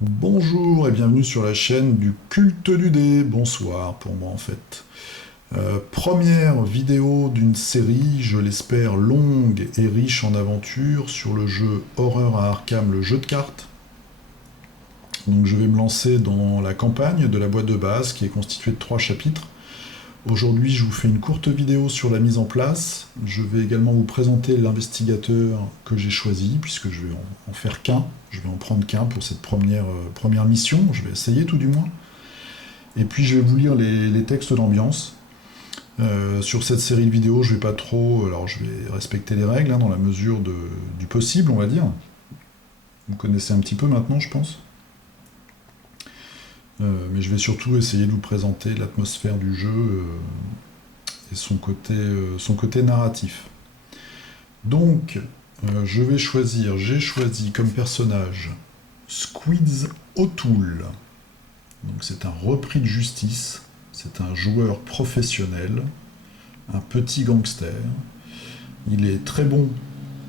Bonjour et bienvenue sur la chaîne du culte du dé. Bonsoir pour moi en fait. Première vidéo d'une série, je l'espère longue et riche en aventures sur le jeu Horreur à Arkham, le jeu de cartes. Donc je vais me lancer dans la campagne de la boîte de base qui est constituée de 3 chapitres. Aujourd'hui je vous fais une courte vidéo sur la mise en place. Je vais également vous présenter l'investigateur que j'ai choisi puisque je vais en faire qu'un. Je vais en prendre qu'un pour cette première mission, je vais essayer tout du moins. Et puis je vais vous lire les textes d'ambiance. Sur cette série de vidéos, je vais pas trop. Alors je vais respecter les règles dans la mesure du possible, on va dire. Vous connaissez un petit peu maintenant, je pense. Mais je vais surtout essayer de vous présenter l'atmosphère du jeu et son côté narratif. Donc, j'ai choisi comme personnage Squids O'Toole. Donc c'est un repris de justice, c'est un joueur professionnel, un petit gangster. Il est très bon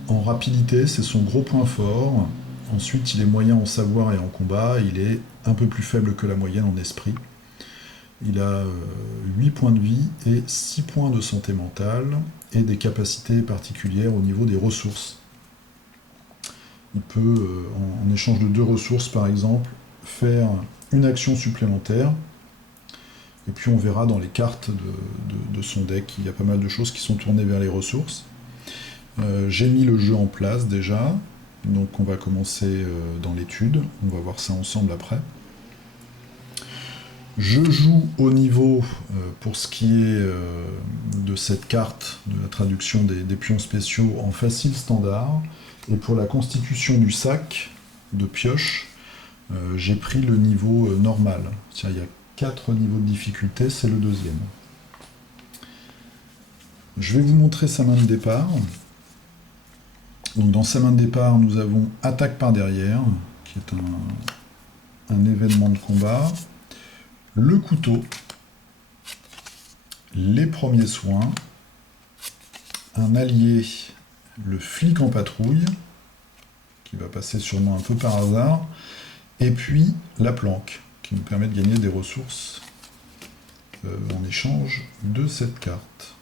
en rapidité, c'est son gros point fort. Ensuite, il est moyen en savoir et en combat. Il est un peu plus faible que la moyenne en esprit. Il a 8 points de vie et 6 points de santé mentale et des capacités particulières au niveau des ressources. Il peut, en échange de 2 ressources par exemple, faire une action supplémentaire. Et puis on verra dans les cartes de son deck, il y a pas mal de choses qui sont tournées vers les ressources. J'ai mis le jeu en place déjà, donc on va commencer dans l'étude, on va voir ça ensemble après. Je joue au niveau, pour ce qui est de cette carte, de la traduction des pions spéciaux, en facile standard. Et pour la constitution du sac de pioche, j'ai pris le niveau normal. Tiens, il y a 4 niveaux de difficulté, c'est le deuxième. Je vais vous montrer sa main de départ. Donc dans sa main de départ, nous avons attaque par derrière, qui est un événement de combat. Le couteau, les premiers soins, un allié, le flic en patrouille, qui va passer sûrement un peu par hasard, et puis la planque, qui nous permet de gagner des ressources en échange de cette carte.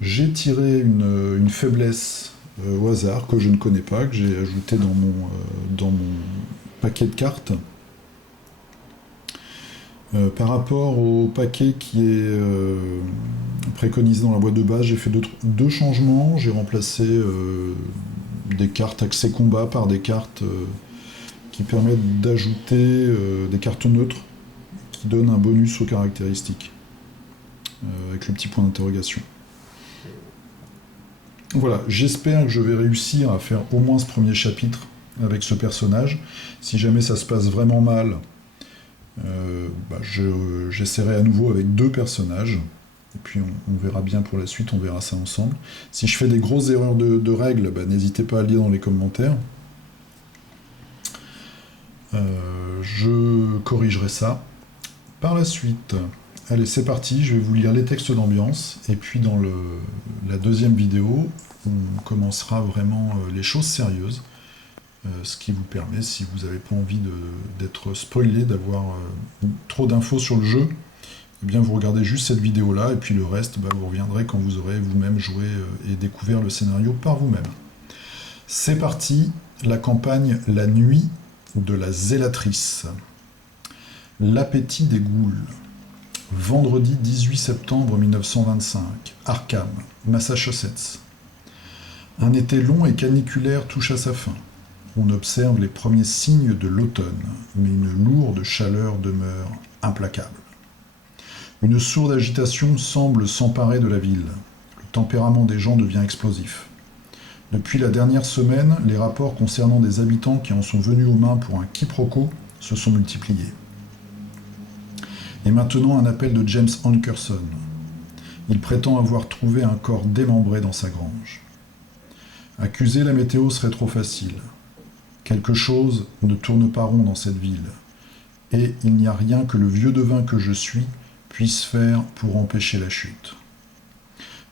J'ai tiré une faiblesse au hasard que je ne connais pas, que j'ai ajouté dans mon paquet de cartes. Par rapport au paquet qui est préconisé dans la boîte de base, j'ai fait deux changements. J'ai remplacé des cartes accès combat par des cartes qui permettent d'ajouter des cartes neutres qui donnent un bonus aux caractéristiques, avec le petit point d'interrogation. Voilà, j'espère que je vais réussir à faire au moins ce premier chapitre avec ce personnage. Si jamais ça se passe vraiment mal, j'essaierai à nouveau avec 2 personnages, et puis on verra bien pour la suite, on verra ça ensemble. Si je fais des grosses erreurs de règles, n'hésitez pas à le dire dans les commentaires. Je corrigerai ça par la suite. Allez, c'est parti, je vais vous lire les textes d'ambiance, et puis dans la deuxième vidéo, on commencera vraiment les choses sérieuses. Ce qui vous permet, si vous n'avez pas envie d'être spoilé, d'avoir trop d'infos sur le jeu, eh bien vous regardez juste cette vidéo-là, et puis le reste, vous reviendrez quand vous aurez vous-même joué et découvert le scénario par vous-même. C'est parti, la campagne La Nuit de la Zélatrice. L'appétit des ghouls. Vendredi 18 septembre 1925, Arkham, Massachusetts. Un été long et caniculaire touche à sa fin. On observe les premiers signes de l'automne, mais une lourde chaleur demeure implacable. Une sourde agitation semble s'emparer de la ville. Le tempérament des gens devient explosif. Depuis la dernière semaine, les rapports concernant des habitants qui en sont venus aux mains pour un quiproquo se sont multipliés. Et maintenant un appel de James Hankerson. Il prétend avoir trouvé un corps démembré dans sa grange. Accuser la météo serait trop facile. Quelque chose ne tourne pas rond dans cette ville, et il n'y a rien que le vieux devin que je suis puisse faire pour empêcher la chute.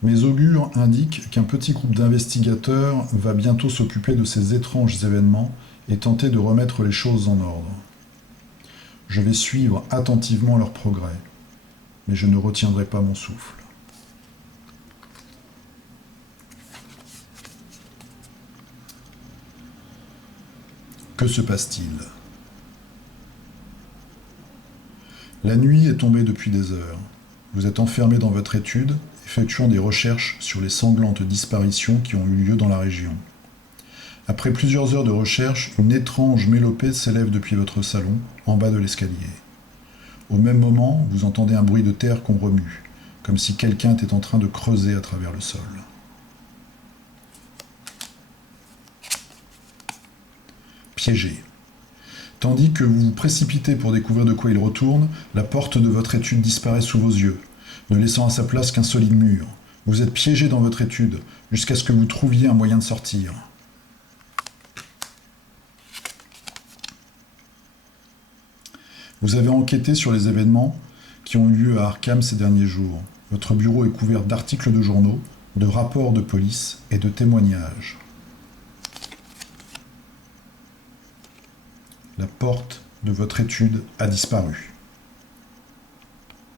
Mes augures indiquent qu'un petit groupe d'investigateurs va bientôt s'occuper de ces étranges événements et tenter de remettre les choses en ordre. Je vais suivre attentivement leur progrès, mais je ne retiendrai pas mon souffle. Que se passe-t-il ? La nuit est tombée depuis des heures. Vous êtes enfermé dans votre étude, effectuant des recherches sur les sanglantes disparitions qui ont eu lieu dans la région. Après plusieurs heures de recherche, une étrange mélopée s'élève depuis votre salon, en bas de l'escalier. Au même moment, vous entendez un bruit de terre qu'on remue, comme si quelqu'un était en train de creuser à travers le sol. Piégé. Tandis que vous vous précipitez pour découvrir de quoi il retourne, la porte de votre étude disparaît sous vos yeux, ne laissant à sa place qu'un solide mur. Vous êtes piégé dans votre étude, jusqu'à ce que vous trouviez un moyen de sortir. Vous avez enquêté sur les événements qui ont eu lieu à Arkham ces derniers jours. Votre bureau est couvert d'articles de journaux, de rapports de police et de témoignages. La porte de votre étude a disparu.